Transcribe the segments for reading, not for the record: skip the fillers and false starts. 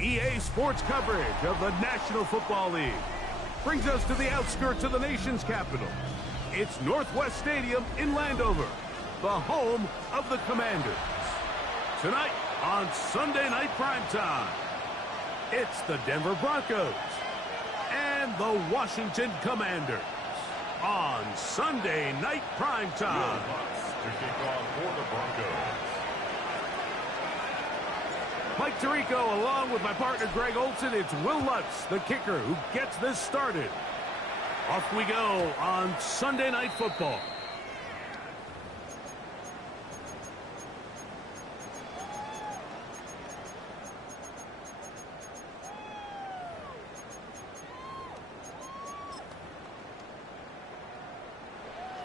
EA Sports coverage of the National Football League brings us to the outskirts of the nation's capital. It's Northwest Stadium in Landover, the home of the Commanders. Tonight on Sunday Night Primetime, it's the Denver Broncos and the Washington Commanders on Sunday Night Primetime. To kick off for the Broncos. Mike Tirico along with my partner Greg Olson. It's Will Lutz, the kicker, who gets this started. Off we go on Sunday Night Football.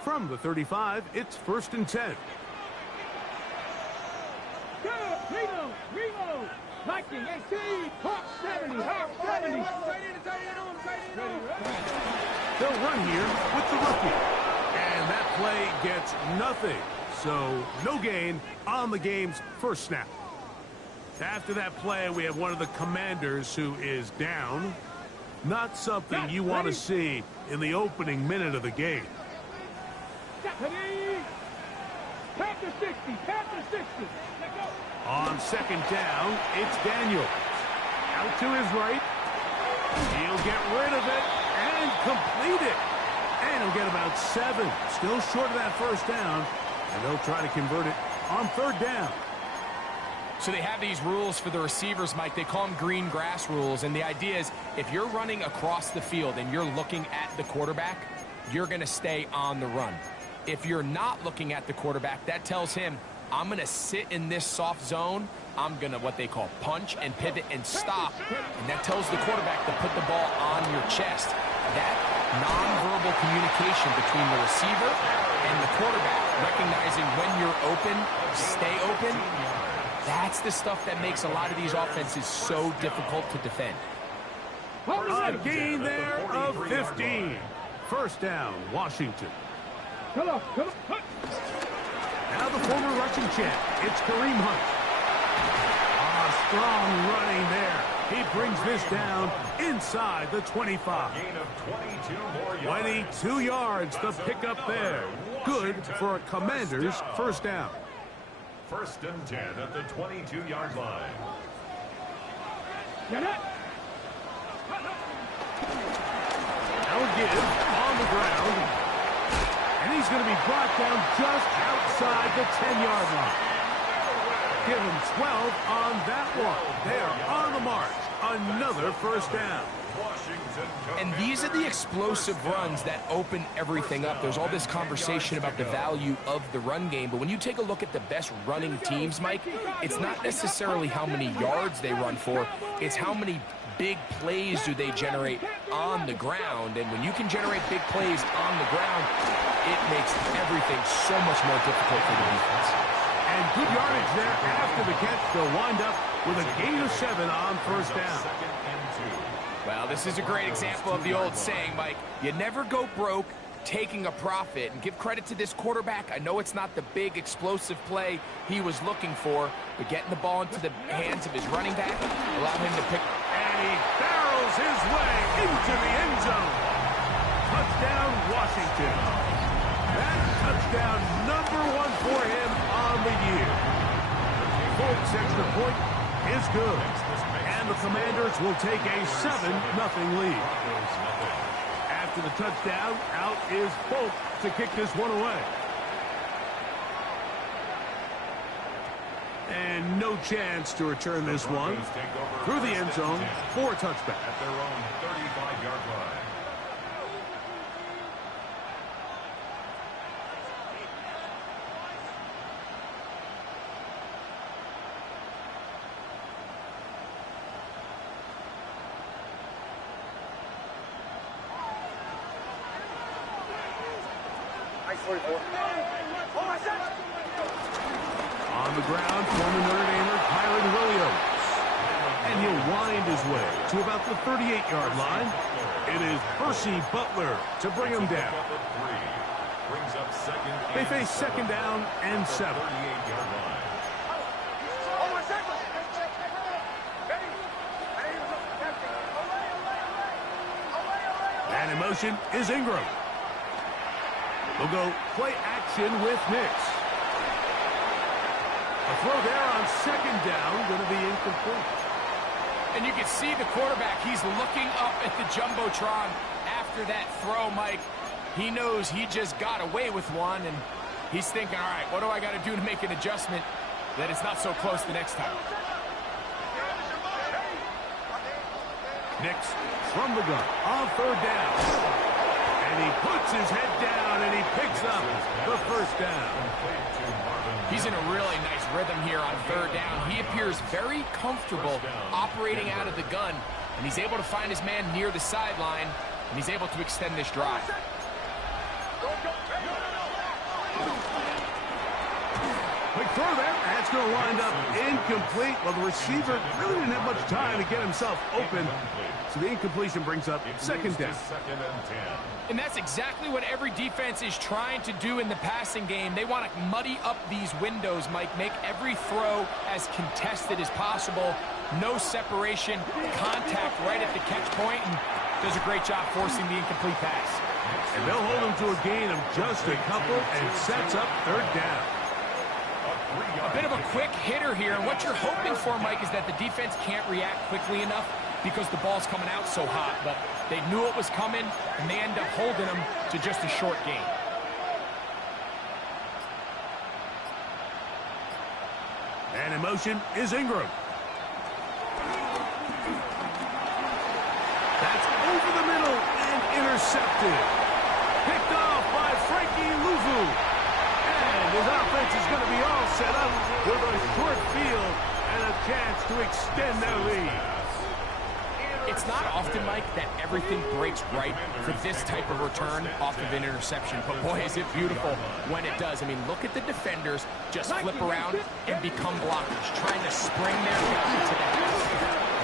From the 35, it's 1st and 10. Reno, Viking, 18, Hawk 70, Hawk 70. They'll run here with the rookie. And that play gets nothing. So no gain on the game's first snap. After that play, we have one of the Commanders who is down. Not something you want to see in the opening minute of the game. Panther 60, Panther 60. On 2nd down, it's Daniels. Out to his right. He'll get rid of it and complete it. And he'll get about 7. Still short of that first down. And they'll try to convert it on 3rd down. So they have these rules for the receivers, Mike. They call them green grass rules. And the idea is if you're running across the field and you're looking at the quarterback, you're going to stay on the run. If you're not looking at the quarterback, that tells him, I'm going to sit in this soft zone. I'm going to what they call punch and pivot and stop. And that tells the quarterback to put the ball on your chest. That nonverbal communication between the receiver and the quarterback, recognizing when you're open, stay open, that's the stuff that makes a lot of these offenses so difficult to defend. A gain there of 15. 1st down, Washington. Come on. Now the former rushing champ, it's Kareem Hunt. Strong running there. He brings this down inside the 25. Gain of 22 more yards. 22 yards, the pickup there. Good for a Commander's first down. 1st and 10 at the 22-yard line. Now give on the ground. And he's going to be brought down just outside the 10-yard line. Give him 12 on that one. They are on the march. Another first down. And these are the explosive runs that open everything up. There's all this conversation about the value of the run game, but when you take a look at the best running teams, Mike, it's not necessarily how many yards they run for, it's how many big plays do they generate on the ground. And when you can generate big plays on the ground, it makes everything so much more difficult for the defense. And good yardage there after the catch. They'll wind up with a gain of 7 on 1st down. Well, this is a great example of the old saying, Mike, you never go broke taking a profit. And give credit to this quarterback. I know it's not the big explosive play he was looking for, but getting the ball into the hands of his running back allowed him to pick. And he barrels his way into the end zone. Touchdown, Washington. That touchdown number 1 for him on the year. Folks, extra point is good. And the Commanders will take a 7-0 lead. After the touchdown, out is Folk to kick this one away. And no chance to return this one through the end zone for a touchback. At their own 35-yard line. On the ground, former Notre Damer Kyron Williams. And he'll wind his way to about the 38-yard line. It is Percy Butler to bring him down. They face second down and 7. And in motion is Ingram. They'll go play action with Nix. A throw there on second down, going to be incomplete. And you can see the quarterback, he's looking up at the Jumbotron after that throw, Mike. He knows he just got away with one, and he's thinking, all right, what do I got to do to make an adjustment that it's not so close the next time? Nix from the gun on third down. And he puts his head down, and he picks up the first down. He's in a really nice rhythm here on third down. He appears very comfortable operating out of the gun, and he's able to find his man near the sideline, and he's able to extend this drive. Quick throw there. That's going to wind up incomplete. Well, the receiver really didn't have much time to get himself open. So the incompletion brings up second down. And that's exactly what every defense is trying to do in the passing game. They want to muddy up these windows, Mike, make every throw as contested as possible. No separation, contact right at the catch point, and does a great job forcing the incomplete pass. And they'll hold him to a gain of just a couple and sets up third down. A bit of a quick hitter here, and what you're hoping for, Mike, is that the defense can't react quickly enough because the ball's coming out so hot, but they knew it was coming, and they end up holding them to just a short gain. And in motion is Ingram. That's over the middle and intercepted. Picked off by Frankie Luvu. And his offense is going to be all set up with a short field and a chance to extend their lead. It's not often, Mike, that everything breaks right for this type of return off of an interception. But, boy, is it beautiful when it does. I mean, look at the defenders just flip around and become blockers, trying to spring their guy to the house.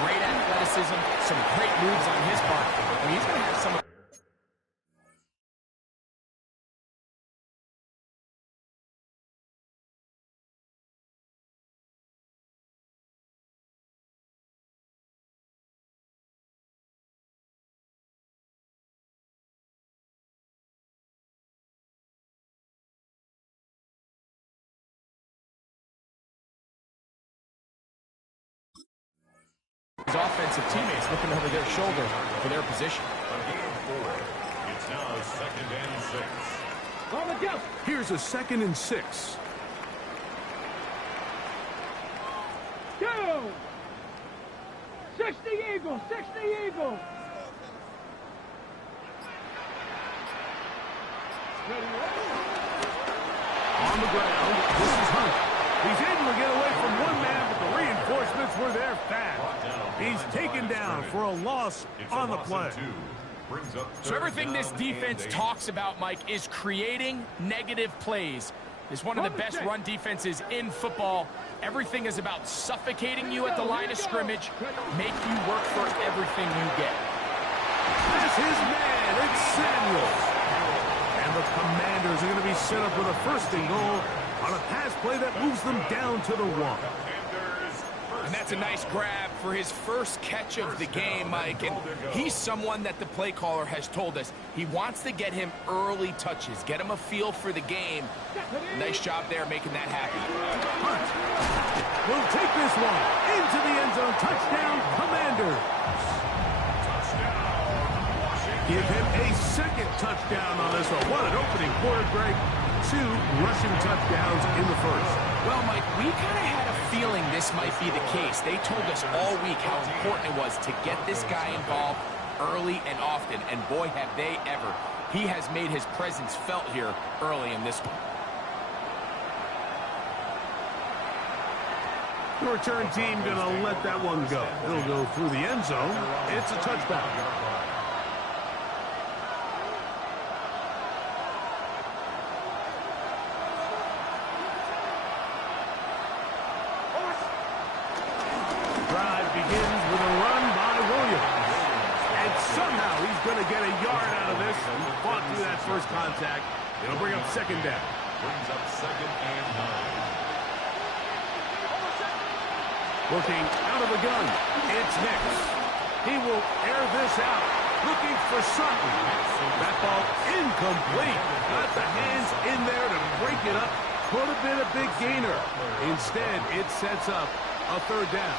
Great athleticism, some great moves on his part. I mean, he's going to have some... His offensive teammates looking over their shoulder for their position. It's now second and 6. Here's a 2nd and 6. Go! 60 Eagles, 60 Eagles. On the ground, this is Hunt. He's able to get away from one man, but the reinforcements were there fast. He's taken down for a loss on the play. So everything this defense talks about, Mike, is creating negative plays. It's one of the best run defenses in football. Everything is about suffocating you at the line of scrimmage, make you work for everything you get. That's his man. It's Samuels. And the Commanders are going to be set up with a 1st and goal on a pass play that moves them down to the 1. And that's a nice grab for his first catch of the game, Mike. And he's someone that the play caller has told us he wants to get him early touches, get him a feel for the game. Nice job there making that happen. Hunt will take this one into the end zone. Touchdown, Commanders. Give him a 2nd touchdown on this one. What an opening quarter, Greg. 2 rushing touchdowns in the first. Well, Mike, we kind of had a feeling this might be the case. They told us all week how important it was to get this guy involved early and often, and boy, have they ever. He has made his presence felt here early in this one. The return team going to let that one go. It'll go through the end zone. It's a touchdown. Begins going to get a yard out of this. He fought through that first contact. It'll bring up second down. Brings up 2nd and 9. Looking out of the gun, it's Hicks. He will air this out, looking for Sutton. That ball incomplete. Got the hands in there to break it up. Could have been a big gainer. Instead, it sets up a third down.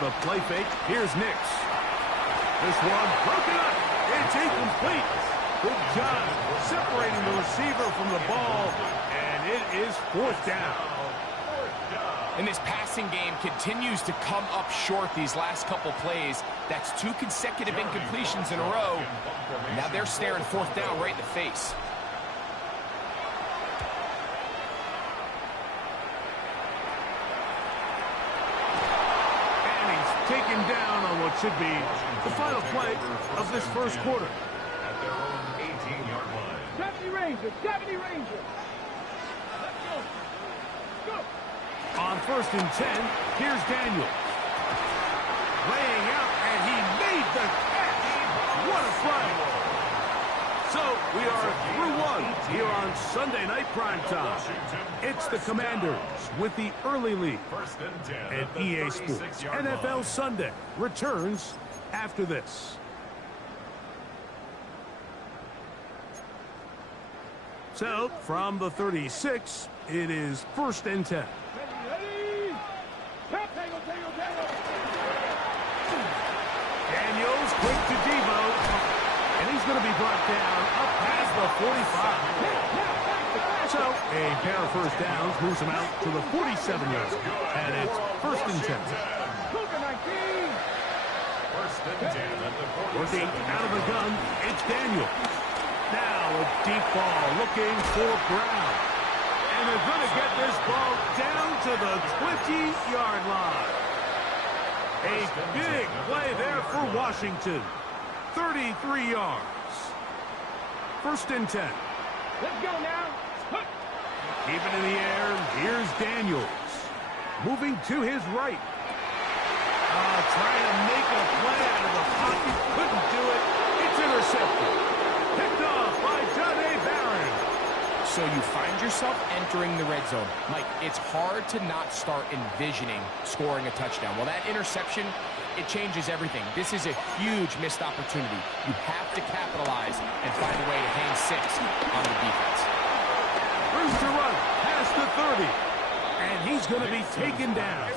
The play fake. Here's Nix. This one broken up. It's incomplete. Good job separating the receiver from the ball, and it is fourth down. And this passing game continues to come up short these last couple plays. That's 2 consecutive incompletions in a row. Now they're staring fourth down right in the face. Taken down on what should be the final play of this first quarter. At their own 18-yard line. 70 Rangers, 70 Rangers. Let's go. Go. On 1st and 10, here's Daniels. Laying out, and he made the catch. What a play. So we are through one here on Sunday Night Primetime. It's the Commanders with the early lead. And EA Sports NFL Sunday returns after this. So from the 36, it is 1st and 10. Ready. Daniels quick to Devo. And he's going to be brought down up past the 45. So a pair of first downs moves him out to the 47-yard. And it's 1st and 10. Working out of the gun, it's Daniel. Now a deep ball looking for Brown. And they're going to get this ball down to the 20-yard line. A big play there for Washington. 33 yards. 1st and 10. Let's go now. Keep it in the air. Here's Daniels. Moving to his right. Trying to make a play out of the pocket. Couldn't do it. It's intercepted. Picked off by John A. Barron. So you find yourself entering the red zone. Mike, it's hard to not start envisioning scoring a touchdown. Well, that interception, it changes everything. This is a huge missed opportunity. You have to capitalize and find a way to hang 6 on the defense. Room to run past the 30. And he's going to be taken down.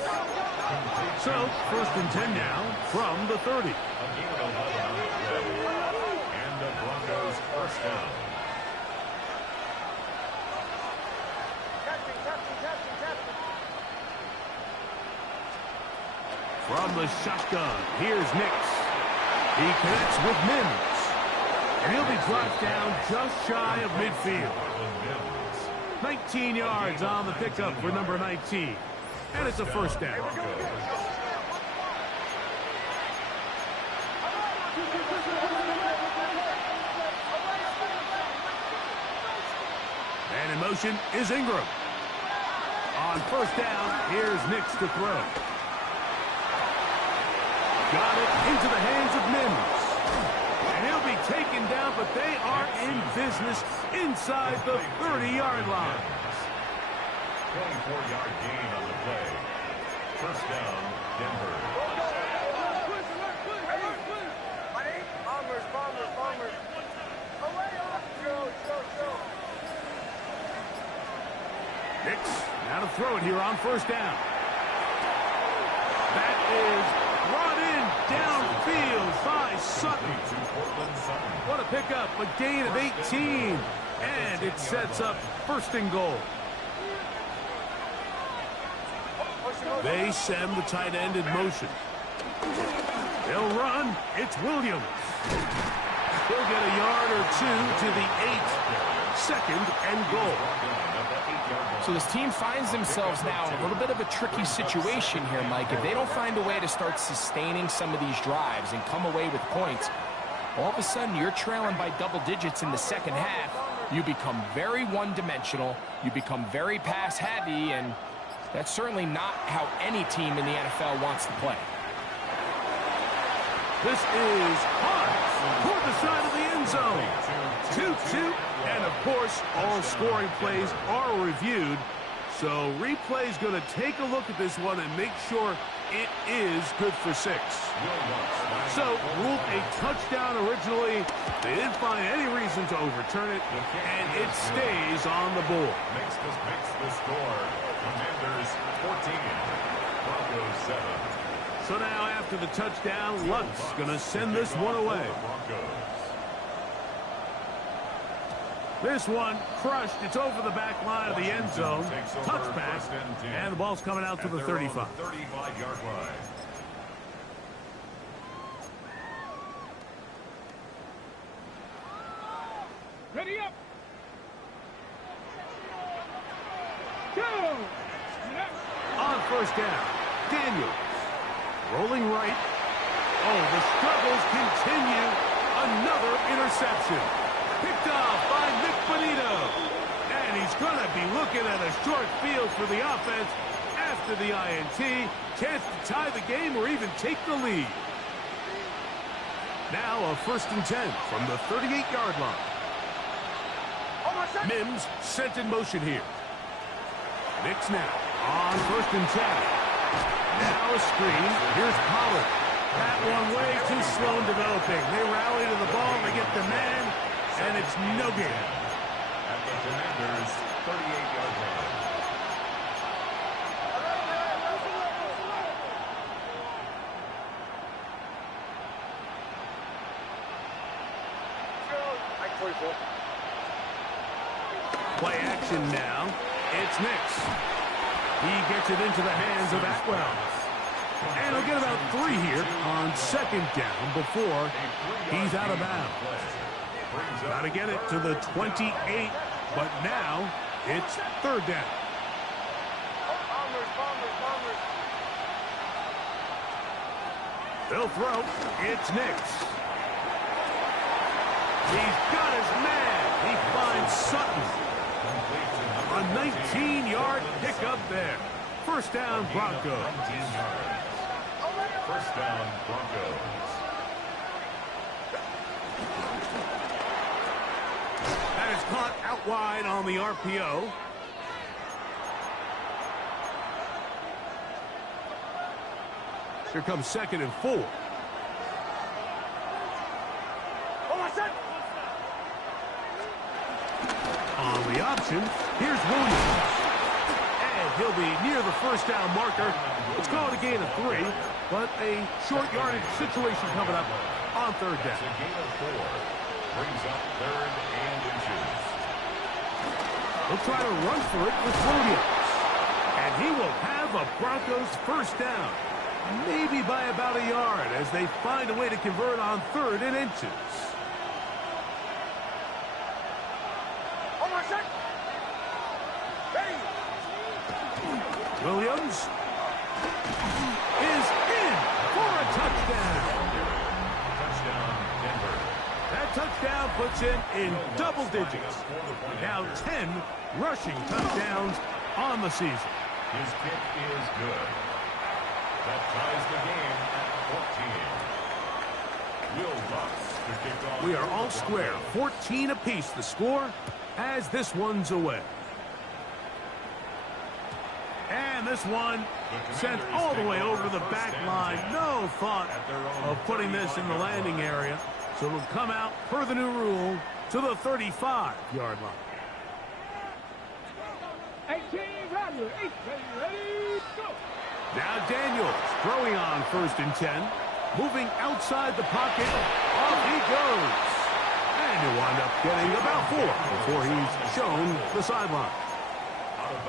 So, 1st and 10 now from the 30. And the Broncos first down. From the shotgun, here's Nix. He connects with Mims. And he'll be brought down just shy of midfield. 19 yards on the pickup for number 19. And it's a first down. And in motion is Ingram. On first down, here's Nix to throw. Got it into the hands of Mims. And he'll be taken down, but they are in business inside the 30-yard line. 24-yard gain on the play. First down, Denver. Nix now to throw it here on first down. That is brought in downfield by Sutton. What a pickup, a gain of 18. And it sets up 1st and goal. They send the tight end in motion. They'll run. It's Williams. He'll get a yard or two to the 8. Second and goal. So this team finds themselves now in a little bit of a tricky situation here, Mike. If they don't find a way to start sustaining some of these drives and come away with points, all of a sudden you're trailing by double digits in the second half. You become very one-dimensional. You become very pass-heavy, and that's certainly not how any team in the NFL wants to play. This is hard toward the side of the end zone. 2-2. And, of course, all scoring plays are reviewed. So replay's going to take a look at this one and make sure it is good for 6. So ruled a touchdown originally. They didn't find any reason to overturn it, and it stays on the board. Makes the score. Commanders 14, Broncos 7. So now after the touchdown, Lunt's going to send this one away. This one crushed. It's over the back line of the end zone. Touchback. And the ball's coming out to the 35. 35-yard line. Ready up. Go. On first down, Daniels. Rolling right. Oh, the struggles continue. Another interception. Picked off by Nick Bonito. And he's going to be looking at a short field for the offense after the INT. Chance to tie the game or even take the lead. Now a 1st and 10 from the 38-yard line. Mims sent in motion here. Knicks now on 1st and 10. Now a screen. Here's Pollard. That one way too slow in developing. They rally to the ball. They get the man, and it's no gain. At the Commanders' 38-yard line. Play action now. It's Nix. He gets it into the hands of Atwell. And he'll get about 3 here on 2nd down before he's out of bounds. Got to get it to the 28, but now it's 3rd down. They'll throw. It's Nix. He's got his man. He finds Sutton. A 19-yard pickup there. 1st down, Broncos. 1st down, Broncos. That is caught out wide on the RPO. Here comes 2nd and 4. On the option, here's Williams. And he'll be near the 1st down marker. Let's call it a gain of 3, but a short yardage situation coming up on 3rd down. It's a gain of 4. Brings up 3rd and inches. They'll try to run for it with Williams. And he will have a Broncos 1st down. Maybe by about a yard as they find a way to convert on 3rd and inches. Williams is in for a touchdown. Touchdown, Denver. That touchdown puts him in double digits. Now 10 rushing touchdowns on the season. His kick is good. That ties the game at 14. Will Lutz to kick off. We are all square. 14 apiece the score as this one's away. And this one sent all the way over the back line. No thought of putting this in the landing area. So it'll come out per the new rule to the 35-yard line. 18, ready, go. Now Daniels throwing on 1st and 10. Moving outside the pocket. Off he goes. And he'll wind up getting about 4 before he's shown the sideline.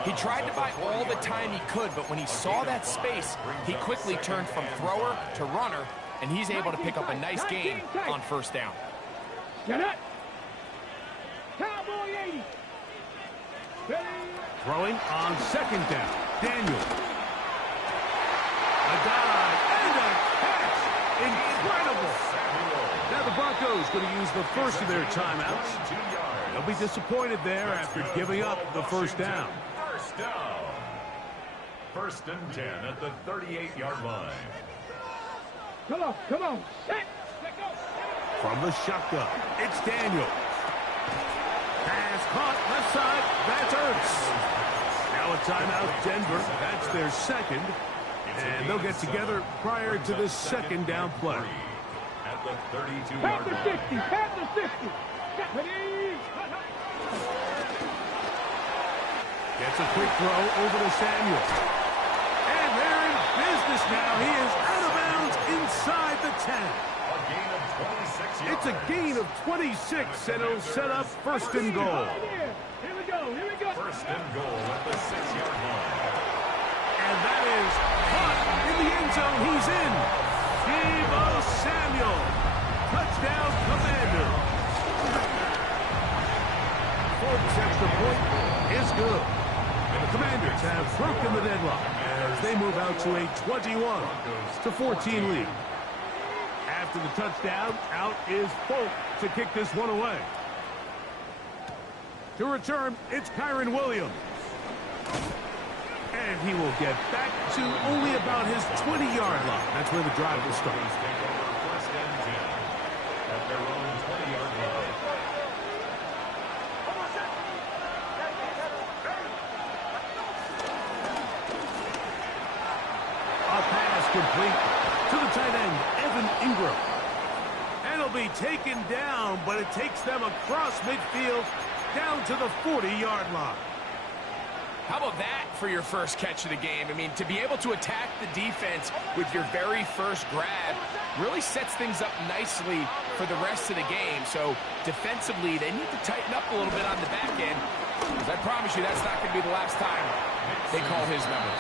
He tried to buy all the time he could, but when he saw that space, he quickly turned from thrower to runner, and he's able to pick up a nice gain on 1st down. Get it. Cowboy 80. Ready. Throwing on second down. Daniel. A dive and a catch. Incredible. Now the Broncos going to use the first of their timeouts. They'll be disappointed there after giving up the first down. First down. First and 10 at the 38-yard line. Come on, come on. Set. Let go. From the shotgun, it's Daniel. Pass caught left side. That's Ertz. Now a timeout, Denver. That's their second. And they'll get together prior to this second down play. At the 32-yard Past the line. 60. Past the 60. Ready. Gets a quick throw over to Samuel. And they're in business now. He is out of bounds inside the 10. A gain of 26 yards. It's a gain of 26, and it'll set up first and goal. Right here. Here we go. Here we go. First and goal at the 6-yard line. And that is caught in the end zone. He's in. Deebo Samuel. Touchdown, Commander. Folks, extra point is good. And the Commanders have broken the deadlock as they move out to a 21-14 lead. After the touchdown, out is Folk to kick this one away. To return, it's Kyron Williams. And he will get back to only about his 20-yard line. That's where the drive will start. Take over first and 10 at their own 20-yard line. A pass complete to the tight end, Evan Ingram. And it'll be taken down, but it takes them across midfield down to the 40-yard line. How about that for your first catch of the game? I mean, to be able to attack the defense with your very first grab really sets things up nicely for the rest of the game. So defensively, they need to tighten up a little bit on the back end, because I promise you that's not going to be the last time they call his number.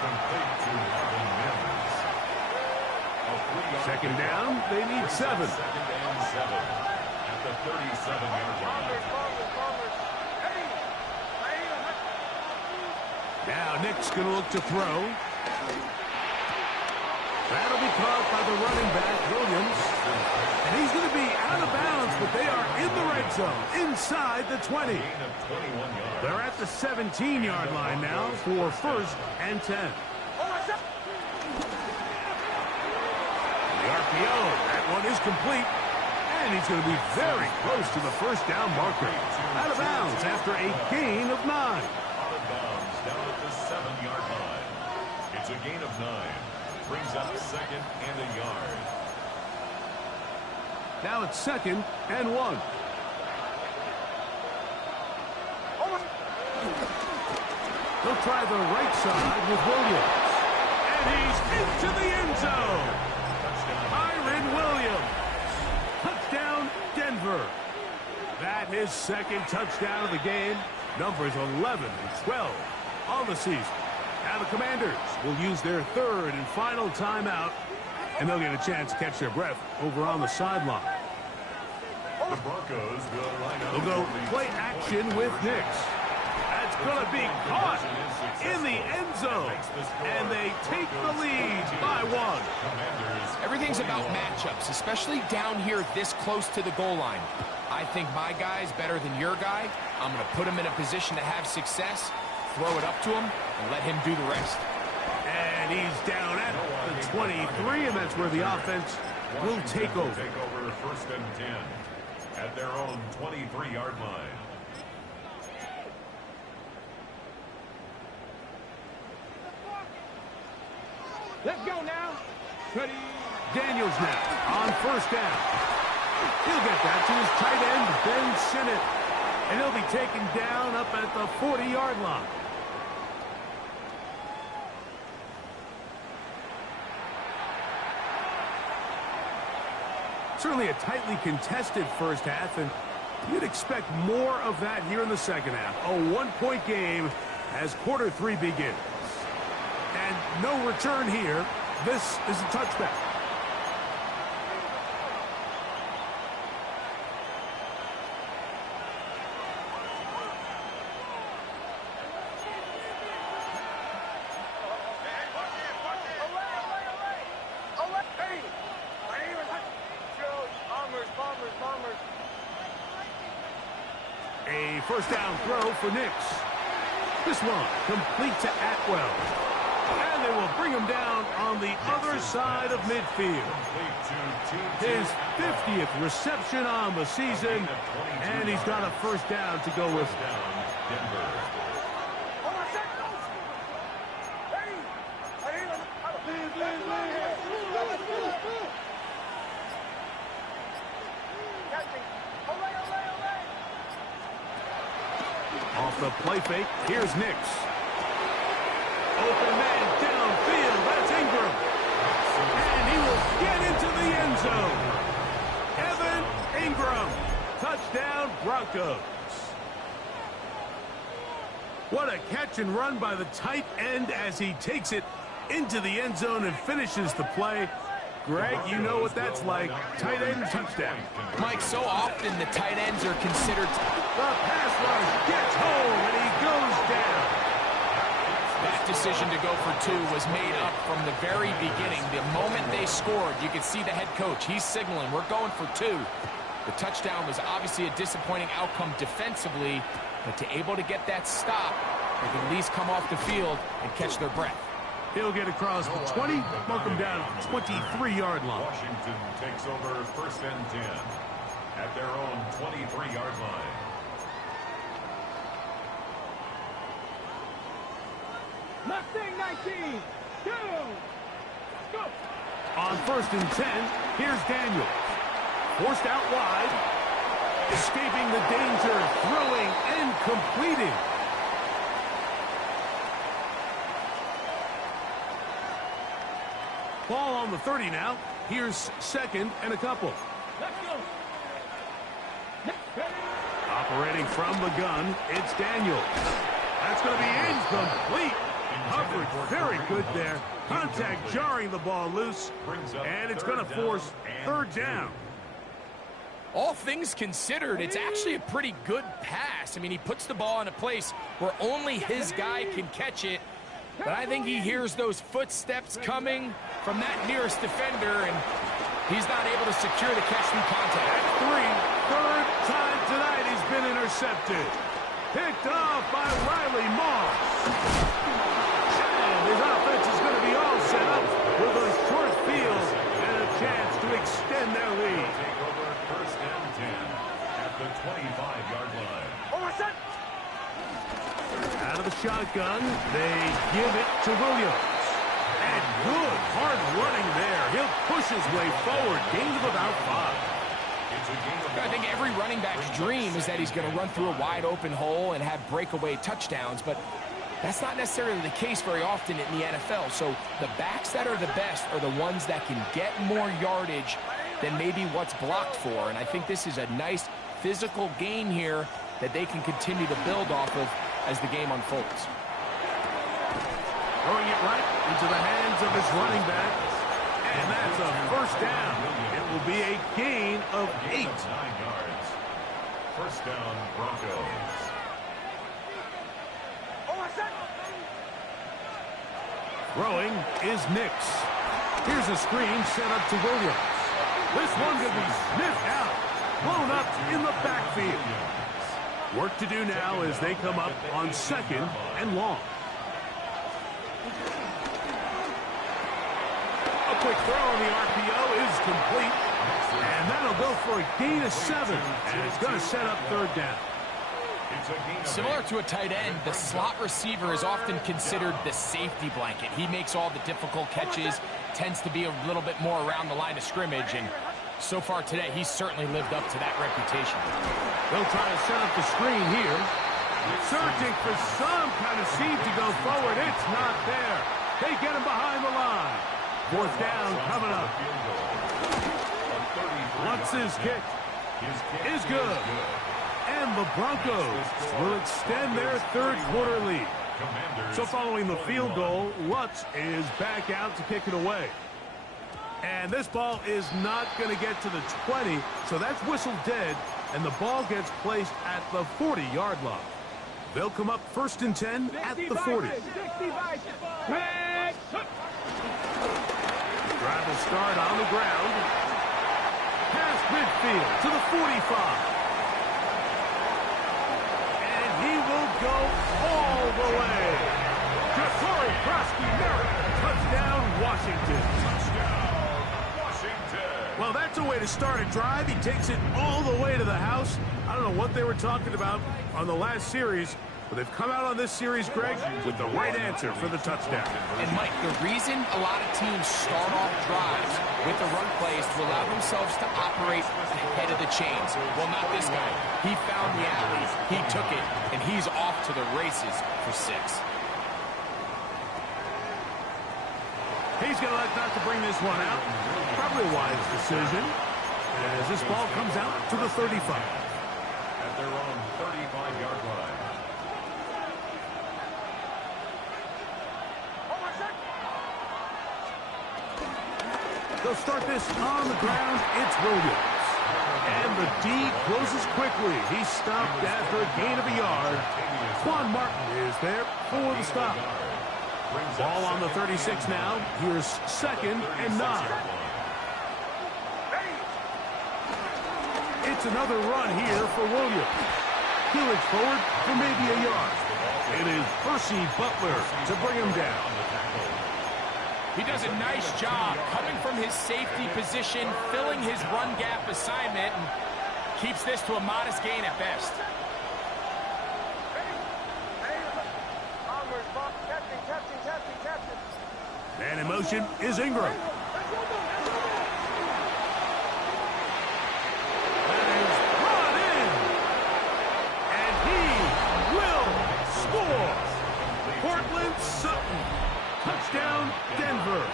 Complete to Marvin Mims. A 3-yard Second down, they need 7. Second and 7 at the 37-yard line. Now Nick's going to look to throw. That'll be caught by the running back, Williams. And he's going to be out of bounds, but they are in the red zone, inside the 20. Gain of 21 yards. They're at the 17-yard line now for first and 10. The RPO, that one is complete. And he's going to be very close to the first down marker. Out of bounds after a gain of 9. Out of bounds down at the 7-yard line. It's a gain of 9. Brings up second and a yard. Now it's second and 1. He'll try the right side with Williams. And he's into the end zone. Kyron Williams. Touchdown, Denver. That his second touchdown of the game. Numbers 11 and 12 on the season. Now the Commanders will use their third and final timeout, and they'll get a chance to catch their breath over on the sideline. The Broncos will line up. They'll go play action with Nix. That's going to be caught in the end zone, and they take the lead by 1. Everything's about matchups, especially down here this close to the goal line. I think my guy's better than your guy. I'm going to put him in a position to have success, throw it up to him, and let him do the rest. And he's down at the 23, and that's where the offense will take over. Take over first and 10 at their own 23-yard line. Let's go now. Ready. Daniels now on first down. He'll get that to his tight end, Ben Sinnott. And he'll be taken down up at the 40-yard line. Certainly a tightly contested first half, and you'd expect more of that here in the second half. A one-point game as quarter 3 begins. And no return here. This is a touchback. first down throw for Nix. This one complete to Atwell. And they will bring him down on the other side of midfield. His 50th reception on the season, and he's got a first down to go with. Off the play fake, here's Nix. Open man downfield, that's Ingram. And he will get into the end zone. Evan Ingram, touchdown Broncos. What a catch and run by the tight end as he takes it into the end zone and finishes the play. Greg, you know what that's like. Tight end touchdown. Mike, so often the tight ends are considered. The pass rush gets home, and he goes down. That decision to go for two was made up from the very beginning. The moment they scored, you could see the head coach. He's signaling, we're going for two. The touchdown was obviously a disappointing outcome defensively, but to able to get that stop, they can at least come off the field and catch their breath. He'll get across the 20, mark him down at the 23-yard line. Washington takes over first and 10 at their own 23-yard line. Left thing, 19. Go. On first and 10, here's Daniels. Forced out wide. Escaping the danger, throwing and completing. Ball on the 30 now. Here's second and a couple. Let's go. Operating from the gun, it's Daniels. That's going to be incomplete. Coverage very good there. Contact jarring the ball loose. And it's going to force third down. All things considered, it's actually a pretty good pass. I mean, he puts the ball in a place where only his guy can catch it. But I think he hears those footsteps coming from that nearest defender, and he's not able to secure the catch through contact. Third time tonight he's been intercepted. Picked off by Riley Moss. And his offense is going to be all set up with a short field and a chance to extend their lead. Take over first and 10 at the 25-yard line. Out of the shotgun, they give it to Williams. And good hard running there. He'll push his way forward. Gain of about 5. I think every running back's dream is that he's going to run through a wide open hole and have breakaway touchdowns, but that's not necessarily the case very often in the NFL. So the backs that are the best are the ones that can get more yardage than maybe what's blocked for. And I think this is a nice physical gain here that they can continue to build off of as the game unfolds. Throwing it right into the hands of his running back. And that's a first down. It will be a gain of 8. 9 yards. First down, Broncos. Throwing is Nix. Here's a screen set up to Williams. This one could be sniffed out. Blown up in the backfield. Work to do now as they come up on second and long. A quick throw on the RPO is complete. And that'll go for a gain of 7. And it's going to set up third down. Similar to a tight end, the slot receiver is often considered the safety blanket. He makes all the difficult catches, tends to be a little bit more around the line of scrimmage, and so far today, he's certainly lived up to that reputation. They'll try to set up the screen here. Searching for some kind of seed to go forward. It's not there. They get him behind the line. Fourth down coming up. Once his kick is good. And the Broncos will extend their third quarter lead. So following the field goal, Lutz is back out to kick it away. And this ball is not going to get to the 20, so that's whistled dead, and the ball gets placed at the 40-yard line. They'll come up first and 10 at the 40. Drive will start on the ground. Past midfield to the 45. go all the way. Ja'Cory Merritt. Touchdown, Washington. Touchdown, Washington. Well, that's a way to start a drive. He takes it all the way to the house. I don't know what they were talking about on the last series, but they've come out on this series, Greg, with the right answer for the touchdown. And, Mike, the reason a lot of teams start off drives with the run plays to allow themselves to operate ahead of the chains. Well, not this guy. He found the alley, he took it, and he's off to the races for 6. He's going to elect not to bring this one out. Probably a wise decision as this ball comes out to the 35. At their own 35-yard line. They'll start this on the ground. It's Williams. And the D closes quickly. He's stopped after a gain of a yard. Quan Martin is there for the stop. Ball on the 36 now. Here's 2nd and 9. It's another run here for Williams. He'll look forward for maybe a yard. It is Percy Butler to bring him down. He does a nice job coming from his safety position, filling his run gap assignment, and keeps this to a modest gain at best. And in motion is Ingram. That is brought in. And he will score. Cortland Sutton. Touchdown, Denver.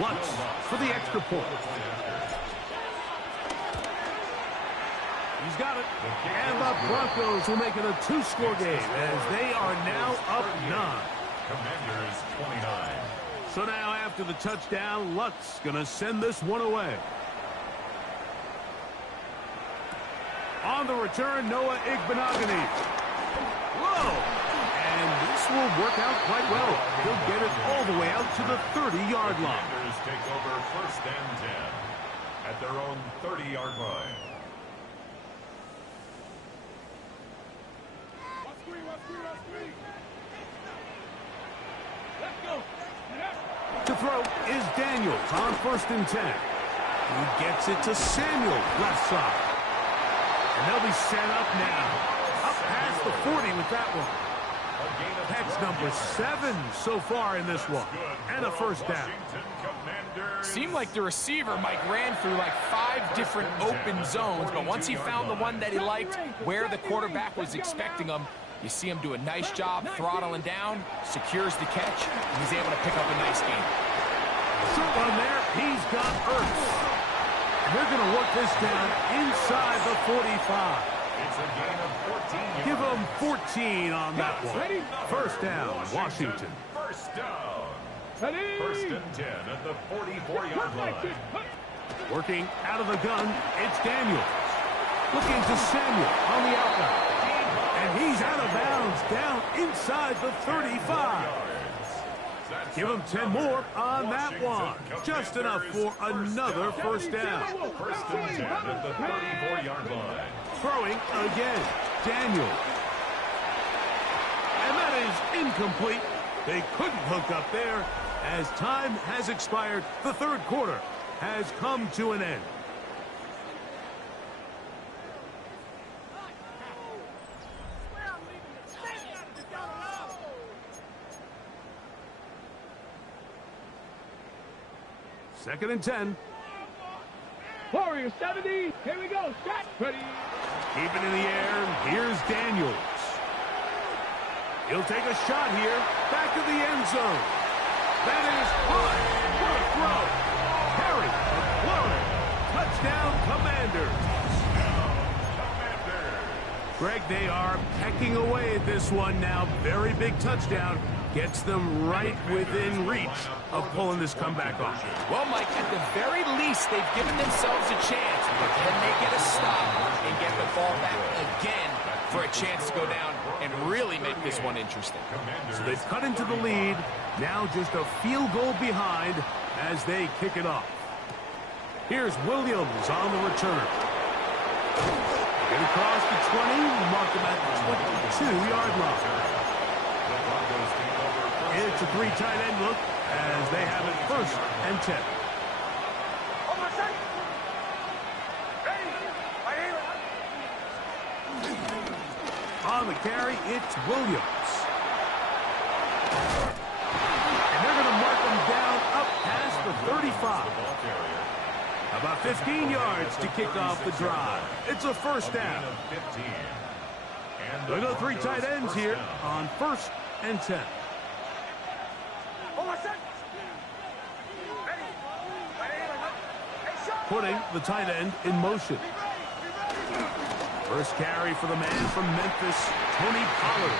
Lutz for the extra point. He's got it. And the Broncos will make it a 2-score game as they are now up 9. Commanders 29. So now after the touchdown, Lutz going to send this one away. On the return, Noah Igbenogany. Whoa! And this will work out quite well. He'll get it all the way out to the 30-yard line. Commanders take over 1st and 10 at their own 30-yard line. To throw is Daniels on 1st and 10. He gets it to Samuel, left side. And they'll be set up now. Up past the 40 with that one. That's number 7 so far in this one. And a 1st down. Seemed like the receiver, Mike, ran through like 5 different open zones, but once he found the one that he liked, where the quarterback was expecting him, you see him do a nice job throttling down, secures the catch, and he's able to pick up a nice gain. Short one there. He's got Ertz. They're going to work this down inside the 45. It's a gain of 14 yards. Give them 14 on that one. 1st down, Washington. 1st down. 1st and 10 at the 44-yard line. Working out of the gun, it's Daniels. Looking to Samuel on the outlet. And he's out of bounds down inside the 35. Give him 10 more on that one. Just enough for another 1st down. 1st and 10 at the 34-yard line. Throwing again, Daniels. And that is incomplete. They couldn't hook up there as time has expired. The 3rd quarter has come to an end. Second and 10. Warriors 70. Here we go. Shot. Ready. Keep it in the air. Here's Daniels. He'll take a shot here. Back to the end zone. That is high. What a throw. Harry McLaurin. Touchdown, Commanders. Greg, they are pecking away at this one now. Very big touchdown. Gets them right within reach of pulling this comeback off. Well, Mike, at the very least, they've given themselves a chance. But can they get a stop and get the ball back again for a chance to go down and really make this one interesting? So they've cut into the lead. Now just a field goal behind as they kick it off. Here's Williams on the return. Get across the 20, mark him at the 22-yard line. It's a three tight end look as they have it 1st and 10. On the carry, it's Williams. And they're going to mark him down up past the 35. About 15 yards to kick off the drive. It's a 1st down. They go 3 tight ends here on 1st and 10. Putting the tight end in motion. First carry for the man from Memphis, Tony Pollard.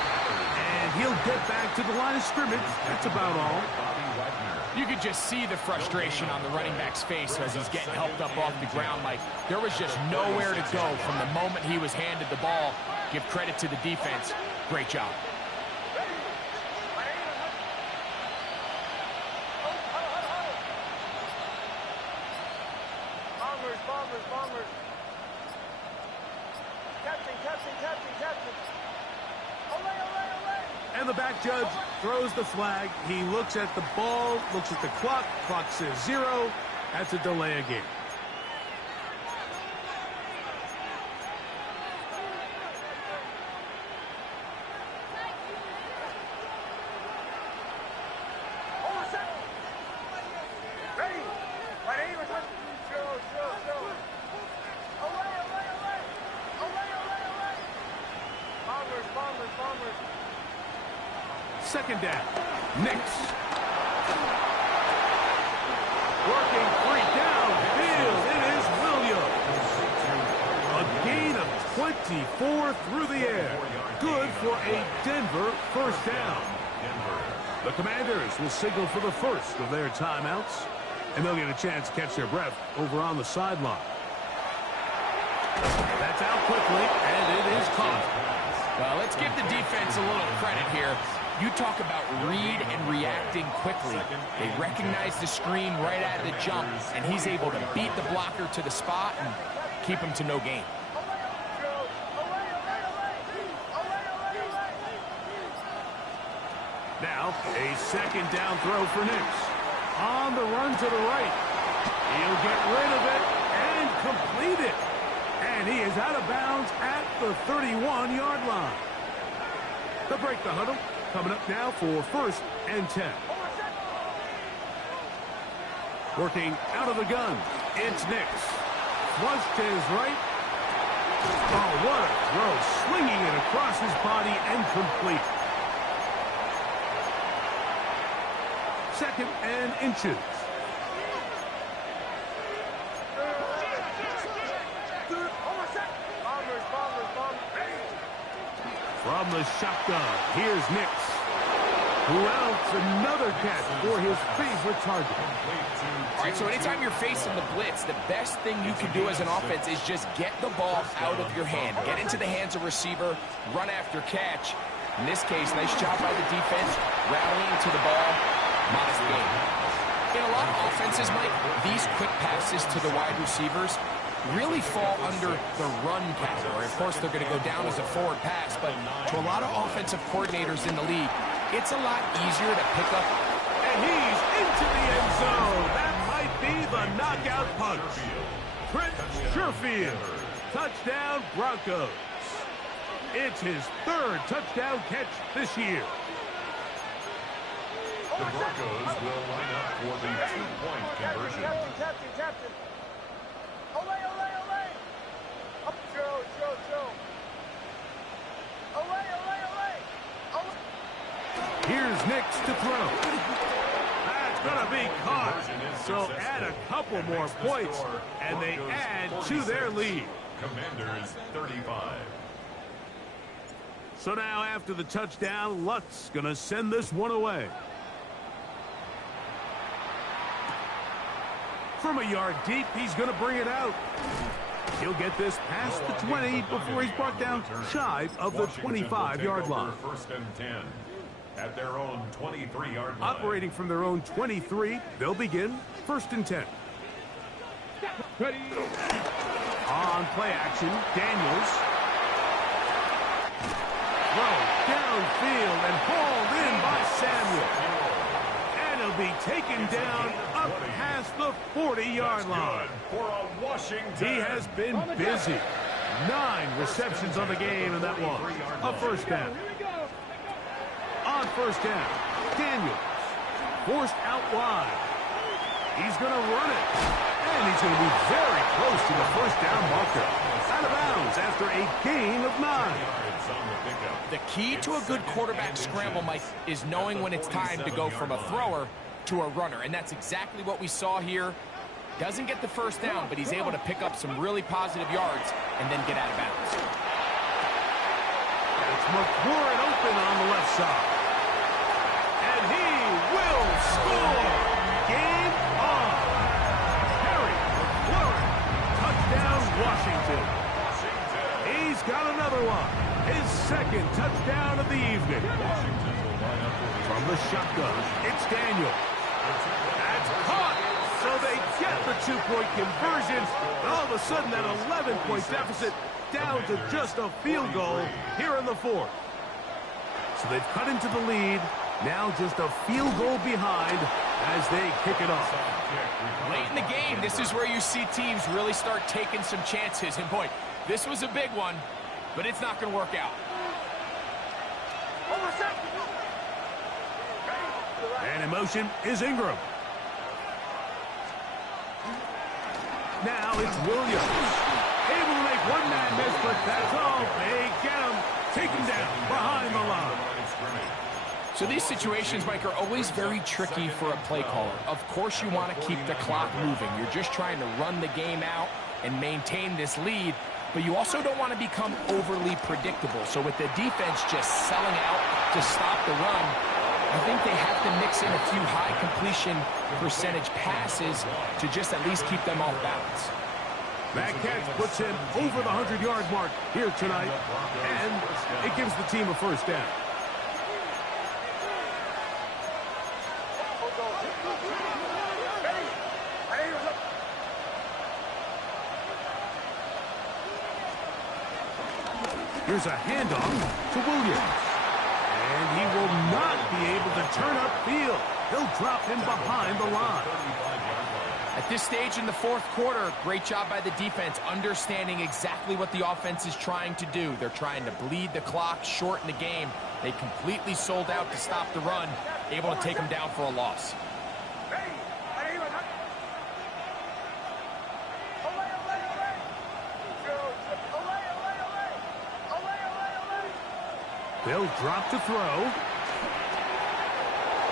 And he'll get back to the line of scrimmage. That's about all. You could just see the frustration on the running back's face as he's getting helped up off the ground. Like, there was just nowhere to go from the moment he was handed the ball. Give credit to the defense. Great job. Bombers. Captain. Ole. And the back judge throws the flag. He looks at the ball, looks at the clock. Clock says 0. That's a delay of game. Second down. Nix. Working 3 downfield. It is Williams. A gain of 24 through the air. Good for a Denver 1st down. The Commanders will signal for the 1st of their timeouts, and they'll get a chance to catch their breath over on the sideline. That's out quickly, and it is caught. Well, let's give the defense a little credit here. You talk about read and reacting quickly. They recognize the screen right out of the jump, and he's able to beat the blocker to the spot and keep him to no gain. Now, a 2nd down throw for Nix. On the run to the right. He'll get rid of it and complete it. And he is out of bounds at the 31-yard line. They'll break the huddle. Coming up now for 1st and 10. Working out of the gun. It's Nix. Flush to his right. Oh, what a throw. Swinging it across his body and complete. 2nd and inches. From the shotgun, here's Nix. Who else? Another catch for his favorite target. All right, so anytime you're facing the blitz, the best thing you can do as an offense is just get the ball out of your hand. Get into the hands of receiver, run after catch. In this case, nice job by the defense, rallying to the ball. Modest gain. In a lot of offenses, Mike, these quick passes to the wide receivers really fall under the run category. Of course, they're going to go down as a forward pass, but to a lot of offensive coordinators in the league, it's a lot easier to pick up. And he's into the end zone. That might be the knockout punch. Trent Sherfield. Touchdown, Broncos. It's his 3rd touchdown catch this year. The Broncos will line up for the 2-point conversion. Captain. Ole. Up, Joe. Ole. Here's Nix to throw. That's going to be caught. So add a couple more points, and they add to their lead. Commanders 35. So now after the touchdown, Lutz going to send this one away. From a yard deep, he's going to bring it out. He'll get this past the 20 before he's brought down shy of the 25-yard line. 1st and 10 at their own 23-yard line. Operating from their own 23, they'll begin 1st and 10. Ready. On play action, Daniels. Throw downfield and hauled in by Samuel. And he'll be taken down up past the 40-yard line. He has been busy. 9 receptions on the game, and that was a first down. On first down, Daniels forced out wide. He's going to run it. And he's going to be very close to the first down marker. Out of bounds after a gain of 9. The key to a good quarterback scramble, Mike, is knowing when it's time to go from a thrower to a runner. And that's exactly what we saw here. Doesn't get the first down, but he's able to pick up some really positive yards and then get out of bounds. It's McLaurin open on the left side. And he will score. Game on. Harry McLaurin. Touchdown, Washington. He's got another one. His second touchdown of the evening. From the shotgun, it's Daniel. That's caught. So they get the 2-point conversion. And all of a sudden, that 11-point deficit down to just a field goal here in the fourth. So they've cut into the lead. Now just a field goal behind as they kick it off. Late in the game, this is where you see teams really start taking some chances. And boy, this was a big one, but it's not going to work out. And in motion is Ingram. Now it's Williams. Able to make one man miss, but that's all. They get him. Take him down behind the line. So these situations, Mike, are always very tricky for a play caller. Of course you want to keep the clock moving. You're just trying to run the game out and maintain this lead, but you also don't want to become overly predictable. So with the defense just selling out to stop the run, I think they have to mix in a few high completion percentage passes to just at least keep them off balance. That catch puts him over the 100-yard mark here tonight, and it gives the team a first down. Here's a handoff to Williams. And he will not be able to turn upfield. He'll drop him behind the line. At this stage in the fourth quarter, great job by the defense, understanding exactly what the offense is trying to do. They're trying to bleed the clock, shorten the game. They completely sold out to stop the run, able to take them down for a loss. They'll drop to throw.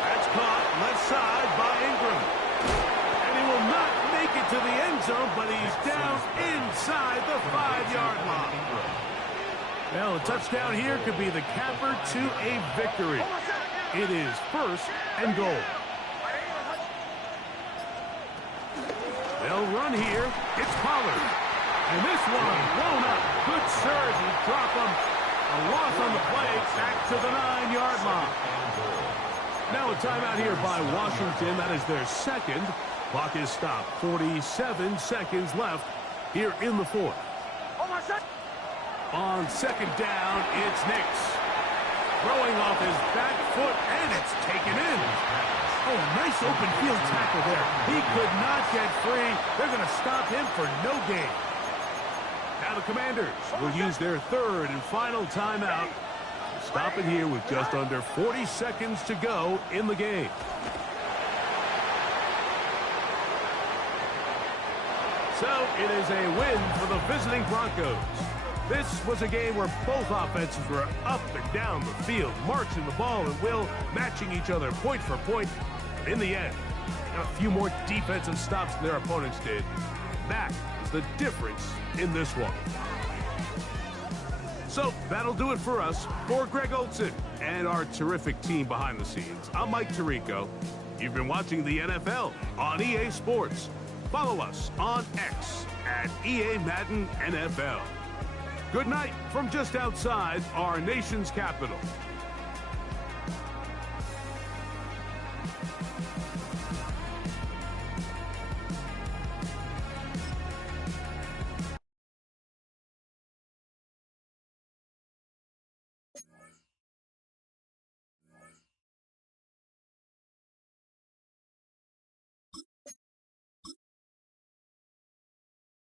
That's caught left side by Ingram. And he will not make it to the end zone, but he's down inside the 5-yard line. Well, a touchdown here could be the capper to a victory. It is first and goal. They'll run here. It's Pollard. And this one blown up. Good serve. He dropped him. A loss on the play, back to the 9-yard line. Now a timeout here by Washington. That is their second. Clock is stopped. 47 seconds left here in the fourth. On second down, it's Nix. Throwing off his back foot, and it's taken in. Oh, nice open field tackle there. He could not get free. They're going to stop him for no gain. Now the Commanders will use their third and final timeout. Stop it here with just under 40 seconds to go in the game. So it is a win for the visiting Broncos. This was a game where both offenses were up and down the field, marching the ball at will, matching each other point for point. In the end, a few more defensive stops than their opponents did. That is the difference in this one. So that'll do it for us. For Greg Olson and our terrific team behind the scenes, I'm Mike Tirico. You've been watching the NFL on EA Sports. Follow us on X at EA Madden NFL. Good night from just outside our nation's capital.